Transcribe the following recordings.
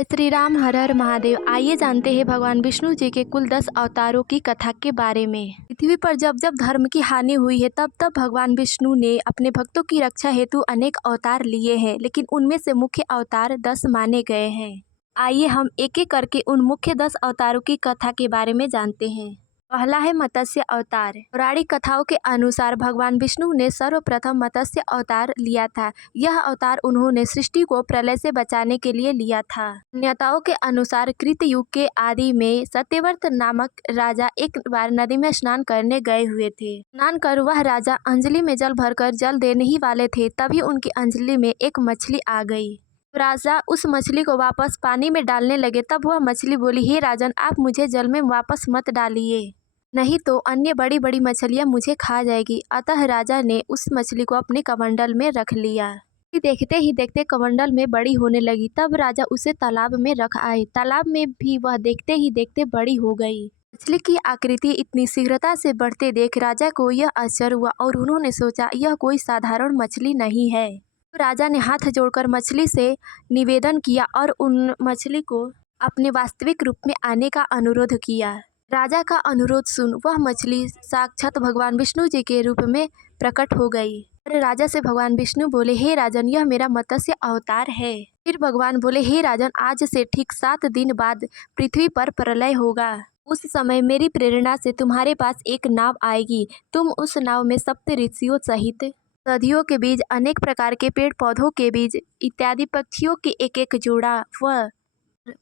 श्री राम हर हर महादेव। आइए जानते हैं भगवान विष्णु जी के कुल 10 अवतारों की कथा के बारे में। पृथ्वी पर जब जब धर्म की हानि हुई है तब तब भगवान विष्णु ने अपने भक्तों की रक्षा हेतु अनेक अवतार लिए हैं, लेकिन उनमें से मुख्य अवतार 10 माने गए हैं। आइए हम एक एक करके उन मुख्य 10 अवतारों की कथा के बारे में जानते हैं। पहला है मत्स्य अवतार। पौराणिक कथाओं के अनुसार भगवान विष्णु ने सर्वप्रथम मत्स्य अवतार लिया था। यह अवतार उन्होंने सृष्टि को प्रलय से बचाने के लिए लिया था। मान्यताओं के अनुसार कृत युग के आदि में सत्यव्रत नामक राजा एक बार नदी में स्नान करने गए हुए थे। स्नान कर वह राजा अंजलि में जल भरकर जल देने ही वाले थे, तभी उनकी अंजलि में एक मछली आ गई। राजा उस मछली को वापस पानी में डालने लगे, तब वह मछली बोली, हे राजन, आप मुझे जल में वापस मत डालिए, नहीं तो अन्य बड़ी बड़ी मछलियां मुझे खा जाएगी। अतः राजा ने उस मछली को अपने कमंडल में रख लिया। देखते ही देखते कमंडल में बड़ी होने लगी। तब राजा उसे तालाब में रख आए। तालाब में भी वह देखते ही देखते बड़ी हो गई। मछली की आकृति इतनी शीघ्रता से बढ़ते देख राजा को यह आश्चर्य हुआ और उन्होंने सोचा, यह कोई साधारण मछली नहीं है। तो राजा ने हाथ जोड़कर मछली से निवेदन किया और उन मछली को अपने वास्तविक रूप में आने का अनुरोध किया। राजा का अनुरोध सुन वह मछली साक्षात भगवान विष्णु जी के रूप में प्रकट हो गई। और राजा से भगवान विष्णु बोले, हे राजन, यह मेरा मत्स्य अवतार है। फिर भगवान बोले, हे राजन, आज से ठीक 7 दिन बाद पृथ्वी पर प्रलय होगा। उस समय मेरी प्रेरणा से तुम्हारे पास एक नाव आएगी। तुम उस नाव में सप्त ऋषियों सहित नदियों के बीज, अनेक प्रकार के पेड़ पौधों के बीज इत्यादि पक्षियों के एक एक जोड़ा व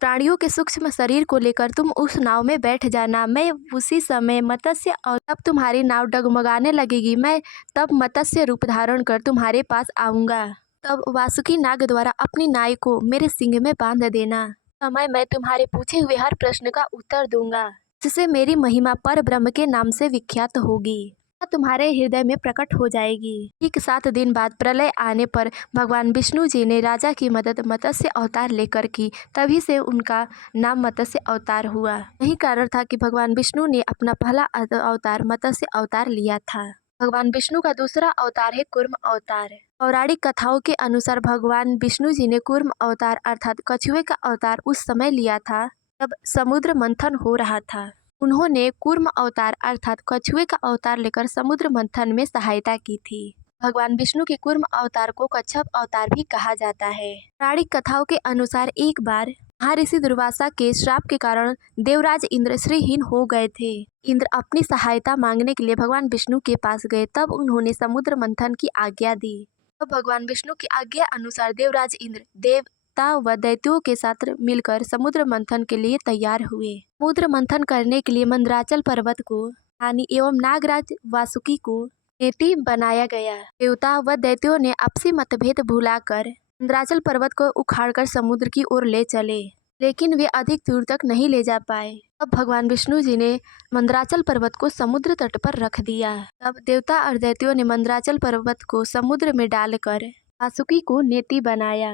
प्राणियों के सूक्ष्म शरीर को लेकर तुम उस नाव में बैठ जाना। मैं उसी समय मत्स्य और तब तुम्हारी नाव डगमगाने लगेगी। मैं तब मत्स्य रूप धारण कर तुम्हारे पास आऊंगा। तब वासुकी नाग द्वारा अपनी नाई को मेरे सींग में बांध देना। समय मैं तुम्हारे पूछे हुए हर प्रश्न का उत्तर दूंगा, जिससे मेरी महिमा पर ब्रह्म के नाम से विख्यात होगी, तुम्हारे हृदय में प्रकट हो जाएगी। ठीक 7 दिन बाद प्रलय आने पर भगवान विष्णु जी ने राजा की मदद मत्स्य अवतार लेकर की। तभी से उनका नाम मत्स्य अवतार हुआ। यही कारण था कि भगवान विष्णु ने अपना पहला अवतार मत्स्य अवतार लिया था। भगवान विष्णु का दूसरा अवतार है कूर्म अवतार। पौराणिक कथाओं के अनुसार भगवान विष्णु जी ने कूर्म अवतार अर्थात कछुए का अवतार उस समय लिया था जब समुद्र मंथन हो रहा था। उन्होंने कूर्म अवतार अर्थात कछुए का अवतार लेकर समुद्र मंथन में सहायता की थी। भगवान विष्णु के कूर्म अवतार को कच्छप अवतार भी कहा जाता है। पौराणिक कथाओं के अनुसार एक बार महर्षि दुर्वासा के श्राप के कारण देवराज इंद्र श्रीहीन हो गए थे। इंद्र अपनी सहायता मांगने के लिए भगवान विष्णु के पास गए। तब उन्होंने समुद्र मंथन की आज्ञा दी। तब भगवान विष्णु की आज्ञा अनुसार देवराज इंद्र देवता व दैत्यों के साथ मिलकर समुद्र मंथन के लिए तैयार हुए। समुद्र मंथन करने के लिए मंदराचल पर्वत को हानि एवं नागराज वासुकी को नेति बनाया गया। देवता व दैत्यों ने आपसी मतभेद भुलाकर मंदराचल पर्वत को उखाड़कर समुद्र की ओर ले चले, लेकिन वे अधिक दूर तक नहीं ले जा पाए। अब भगवान विष्णु जी ने मंदराचल पर्वत को समुद्र तट पर रख दिया। तब देवता और दैत्यों ने मंदराचल पर्वत को समुद्र में डालकर वासुकी को नेति बनाया।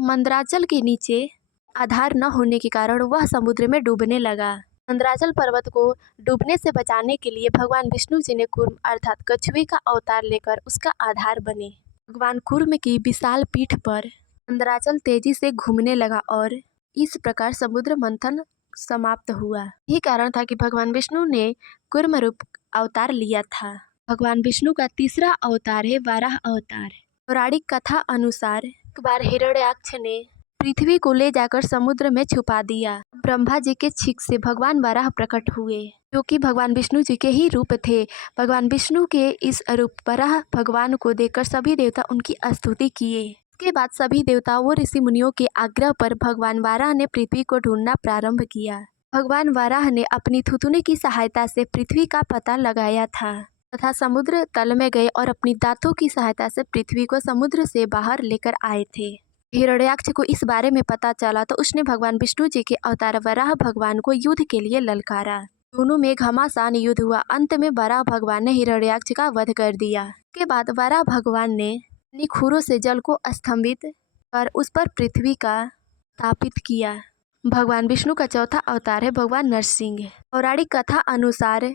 मंदराचल के नीचे आधार न होने के कारण वह समुद्र में डूबने लगा। मंदराचल पर्वत को डूबने से बचाने के लिए भगवान विष्णु जी ने कूर्म अर्थात कछुए का अवतार लेकर उसका आधार बने। भगवान कूर्म की विशाल पीठ पर मंदराचल तेजी से घूमने लगा और इस प्रकार समुद्र मंथन समाप्त हुआ। यही कारण था कि भगवान विष्णु ने कूर्म रूप अवतार लिया था। भगवान विष्णु का तीसरा अवतार है वाराह अवतार। पौराणिक कथा अनुसार एक बार हिरण्याक्ष ने पृथ्वी को ले जाकर समुद्र में छुपा दिया। ब्रह्मा जी के छिक से भगवान वाराह प्रकट हुए, जो कि भगवान विष्णु जी के ही रूप थे। भगवान विष्णु के इस रूप वाराह भगवान को देखकर सभी देवता उनकी स्तुति किए। इसके बाद सभी देवताओं व ऋषि मुनियों के आग्रह पर भगवान वाराह ने पृथ्वी को ढूंढना प्रारंभ किया। भगवान वाराह ने अपनी थुथुनी की सहायता से पृथ्वी का पता लगाया था तथा समुद्र तल में गए और अपनी दांतों की सहायता से पृथ्वी को समुद्र से बाहर लेकर आए थे। हिरण्याक्ष को इस बारे में पता चला तो उसने भगवान विष्णु जी के अवतार वराह भगवान को युद्ध के लिए ललकारा। दोनों में घमासान युद्ध हुआ। अंत में वराह भगवान ने हिरण्याक्ष का वध कर दिया। इसके बाद वराह भगवान ने अपनी खुरों से जल को स्तंभित कर उस पर पृथ्वी का स्थापित किया। भगवान विष्णु का चौथा अवतार है भगवान नरसिंह। पौराणिक कथा अनुसार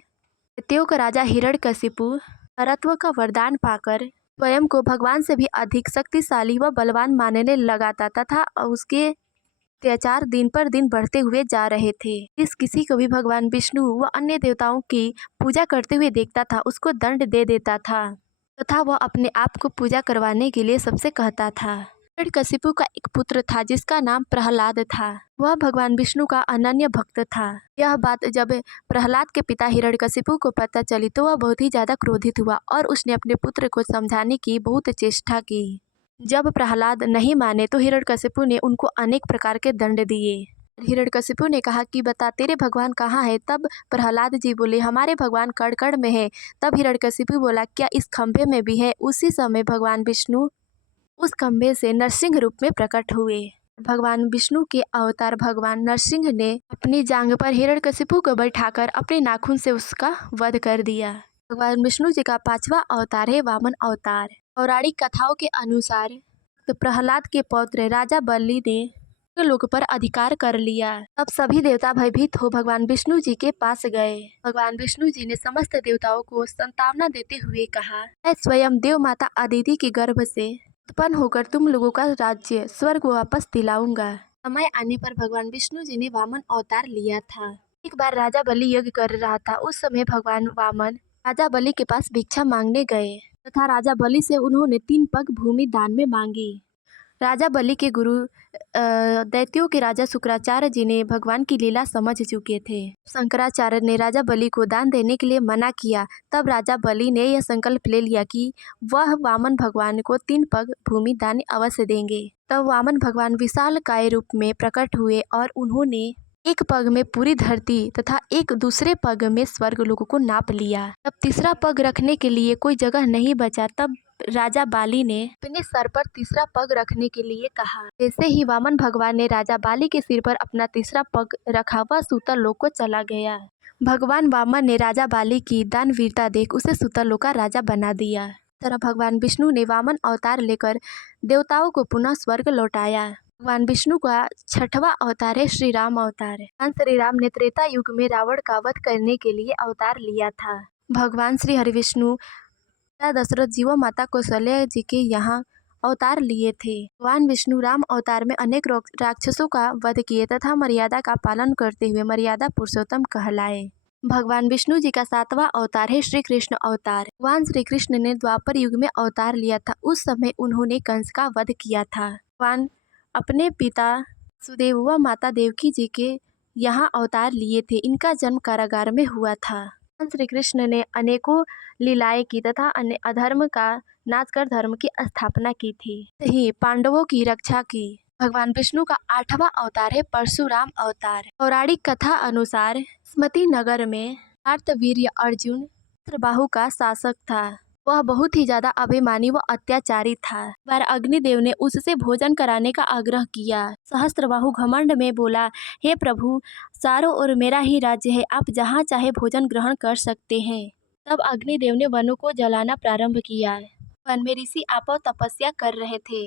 दैत्यों का राजा हिरण्यकशिपु परत्व का वरदान पाकर स्वयं को भगवान से भी अधिक शक्तिशाली व बलवान मानने लगा था तथा उसके अत्याचार दिन पर दिन बढ़ते हुए जा रहे थे। इस किसी को भी भगवान विष्णु व अन्य देवताओं की पूजा करते हुए देखता था उसको दंड दे देता था तथा वह अपने आप को पूजा करवाने के लिए सबसे कहता था। हिरण्यकशिपु का एक पुत्र था जिसका नाम प्रहलाद था। वह भगवान विष्णु का अनन्य भक्त था। यह बात जब प्रहलाद के पिता हिरण्यकशिपु को पता चली तो वह बहुत ही ज्यादा क्रोधित हुआ और उसने अपने पुत्र को समझाने की बहुत चेष्टा की। जब प्रहलाद नहीं माने तो हिरण्यकशिपु ने उनको अनेक प्रकार के दंड दिए। हिरण्यकशिपु ने कहा कि बता तेरे भगवान कहाँ है। तब प्रहलाद जी बोले हमारे भगवान कण कण में है। तब हिरण्यकशिपु बोला क्या इस खंभे में भी है। उसी समय भगवान विष्णु उस खंभे से नरसिंह रूप में प्रकट हुए। भगवान विष्णु के अवतार भगवान नरसिंह ने अपनी जांघ पर हिरण्यकशिपु को बैठाकर अपने नाखून से उसका वध कर दिया। भगवान विष्णु जी का 5वां अवतार है वामन अवतार। पौराणिक कथाओं के अनुसार तो प्रहलाद के पौत्र राजा बलि ने लोक पर अधिकार कर लिया। तब सभी देवता भयभीत हो भगवान विष्णु जी के पास गए। भगवान विष्णु जी ने समस्त देवताओं को संतावना देते हुए कहा मैं स्वयं देव माता अदिति के गर्भ से उत्पन्न होकर तुम लोगों का राज्य स्वर्ग वापस दिलाऊंगा। समय आने पर भगवान विष्णु जी ने वामन अवतार लिया था। एक बार राजा बलि यज्ञ कर रहा था। उस समय भगवान वामन राजा बलि के पास भिक्षा मांगने गए तथा राजा बलि से उन्होंने 3 पग भूमि दान में मांगी। राजा बलि के गुरु दैत्यों के राजा शुक्राचार्य जी ने भगवान की लीला समझ चुके थे। शंकराचार्य ने राजा बलि को दान देने के लिए मना किया। तब राजा बलि ने यह संकल्प ले लिया कि वह वामन भगवान को 3 पग भूमि दान अवश्य देंगे। तब वामन भगवान विशाल काय रूप में प्रकट हुए और उन्होंने एक पग में पूरी धरती तथा एक दूसरे पग में स्वर्ग लोगों को नाप लिया। तब तीसरा पग रखने के लिए कोई जगह नहीं बचा। तब राजा बाली ने अपने सर पर तीसरा पग रखने के लिए कहा। जैसे ही वामन भगवान ने राजा बाली के सिर पर अपना तीसरा पग रखा वह सूतर लोक को चला गया। भगवान वामन ने राजा बाली की दानवीरता देख उसे सूतर लोक का राजा बना दिया। तरह भगवान विष्णु ने वामन अवतार लेकर देवताओं को पुनः स्वर्ग लौटाया। भगवान विष्णु का 6वां अवतार है श्री राम अवतार। भगवान श्री राम ने त्रेता युग में रावण का वध करने के लिए अवतार लिया था। भगवान श्री हरि विष्णु दशरथ जी व माता कौशल्या जी के यहाँ अवतार लिए थे। भगवान विष्णु राम अवतार में अनेक राक्षसों का वध किए तथा मर्यादा का पालन करते हुए मर्यादा पुरुषोत्तम कहलाए। भगवान विष्णु जी का 7वां अवतार है श्री कृष्ण अवतार। भगवान श्री कृष्ण ने द्वापर युग में अवतार लिया था। उस समय उन्होंने कंस का वध किया था। भगवान अपने पिता सुदेव व माता देवकी जी के यहाँ अवतार लिए थे। इनका जन्म कारागार में हुआ था। भगवान श्री कृष्ण ने अनेकों लीलाएं की तथा अन्य अधर्म का नाश कर धर्म की स्थापना की थी। ही पांडवों की रक्षा की। भगवान विष्णु का 8वां अवतार है परशुराम अवतार। पौराणिक कथा अनुसार स्मति नगर में कार्तवीर्य अर्जुन सहस्त्रबाहु का शासक था। वह बहुत ही ज्यादा अभिमानी व अत्याचारी था। बार अग्निदेव ने उससे भोजन कराने का आग्रह किया। सहस्त्रबाहु घमंड में बोला हे प्रभु चारों ओर मेरा ही राज्य है। आप जहाँ चाहे भोजन ग्रहण कर सकते हैं। तब अग्निदेव ने वनों को जलाना प्रारंभ किया। वन में ऋषि आपो तपस्या कर रहे थे।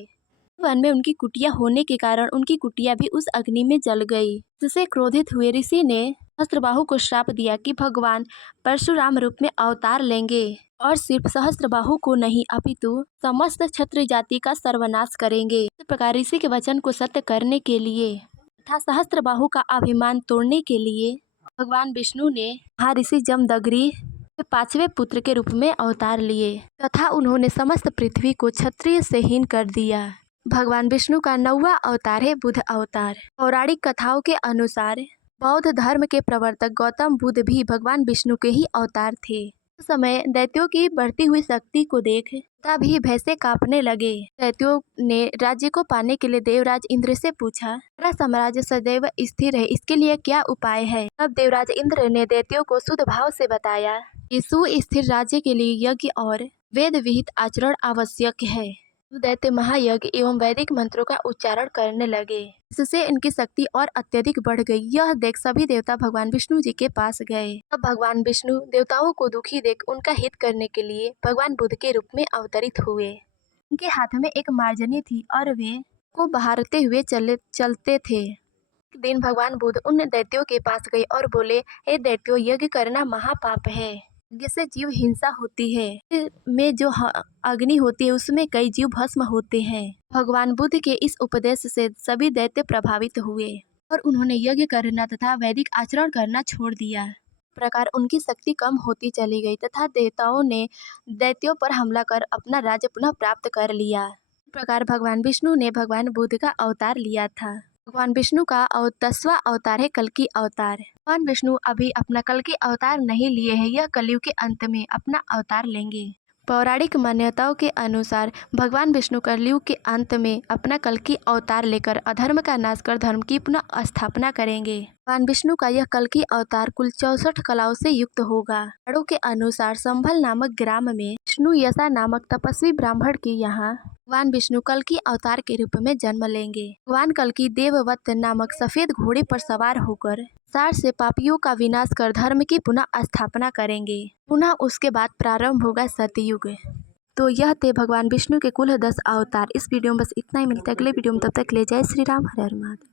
वन में उनकी कुटिया होने के कारण उनकी कुटिया भी उस अग्नि में जल गई। जिससे क्रोधित हुए ऋषि ने सहस्त्रबाहु को श्राप दिया कि भगवान परशुराम रूप में अवतार लेंगे और सिर्फ सहस्त्रबाहु को नहीं अपितु समस्त क्षत्रिय जाति का सर्वनाश करेंगे। इस प्रकार ऋषि के वचन को सत्य करने के लिए तथा सहस्त्रबाहु का अभिमान तोड़ने के लिए भगवान विष्णु ने महर्षि जमदग्नि के 5वें पुत्र के रूप में अवतार लिए तथा उन्होंने समस्त पृथ्वी को क्षत्रिय से हीन कर दिया। भगवान विष्णु का 9वां अवतार है बुद्ध अवतार। पौराणिक कथाओं के अनुसार बौद्ध धर्म के प्रवर्तक गौतम बुद्ध भी भगवान विष्णु के ही अवतार थे। उस समय दैत्यों की बढ़ती हुई शक्ति को देख तभी भय से कांपने लगे। दैत्यों ने राज्य को पाने के लिए देवराज इंद्र से पूछा मेरा साम्राज्य सदैव स्थिर है इसके लिए क्या उपाय है। तब देवराज इंद्र ने दैत्यों को शुद्ध भाव से बताया कि सुस्थिर राज्य के लिए यज्ञ और वेद विहित आचरण आवश्यक है। दैत्य महायज्ञ एवं वैदिक मंत्रों का उच्चारण करने लगे। इससे इनकी शक्ति और अत्यधिक बढ़ गई। यह देख सभी देवता भगवान विष्णु जी के पास गए। अब भगवान विष्णु देवताओं को दुखी देख उनका हित करने के लिए भगवान बुद्ध के रूप में अवतरित हुए। उनके हाथ में एक मार्जनी थी और वे को बहारते हुए चलते थे। एक दिन भगवान बुद्ध उन दैत्यों के पास गए और बोले हे दैत्यों यज्ञ करना महापाप है। यज्ञ से जीव हिंसा होती है में जो अग्नि होती है उसमें कई जीव भस्म होते हैं। भगवान बुद्ध के इस उपदेश से सभी दैत्य प्रभावित हुए और उन्होंने यज्ञ करना तथा वैदिक आचरण करना छोड़ दिया। प्रकार उनकी शक्ति कम होती चली गई तथा देवताओं ने दैत्यों पर हमला कर अपना राज्य पुनः प्राप्त कर लिया। इस प्रकार भगवान विष्णु ने भगवान बुद्ध का अवतार लिया था। भगवान विष्णु का 10वां अवतार है कल्कि अवतार। भगवान विष्णु अभी अपना कल्कि अवतार नहीं लिए हैं, यह कलयुग के अंत में अपना अवतार लेंगे। पौराणिक मान्यताओं के अनुसार भगवान विष्णु कलयुग के अंत में अपना कल्कि अवतार लेकर अधर्म का नाश कर धर्म की पुनः स्थापना करेंगे। भगवान विष्णु का यह कल्कि अवतार कुल 64 कलाओं से युक्त होगा। पुराणों के अनुसार संभल नामक ग्राम में विष्णु यशा नामक तपस्वी ब्राह्मण के यहाँ भगवान विष्णु कल्कि अवतार के रूप में जन्म लेंगे। भगवान कल्कि देववत नामक सफेद घोड़े पर सवार होकर संसार से पापियों का विनाश कर धर्म की पुनः स्थापना करेंगे। पुनः उसके बाद प्रारंभ होगा सतयुग। तो यह थे भगवान विष्णु के कुल 10 अवतार। इस वीडियो में बस इतना ही, मिलता है अगले वीडियो में, तब तक ले जय श्री राम, हर हर महादेव।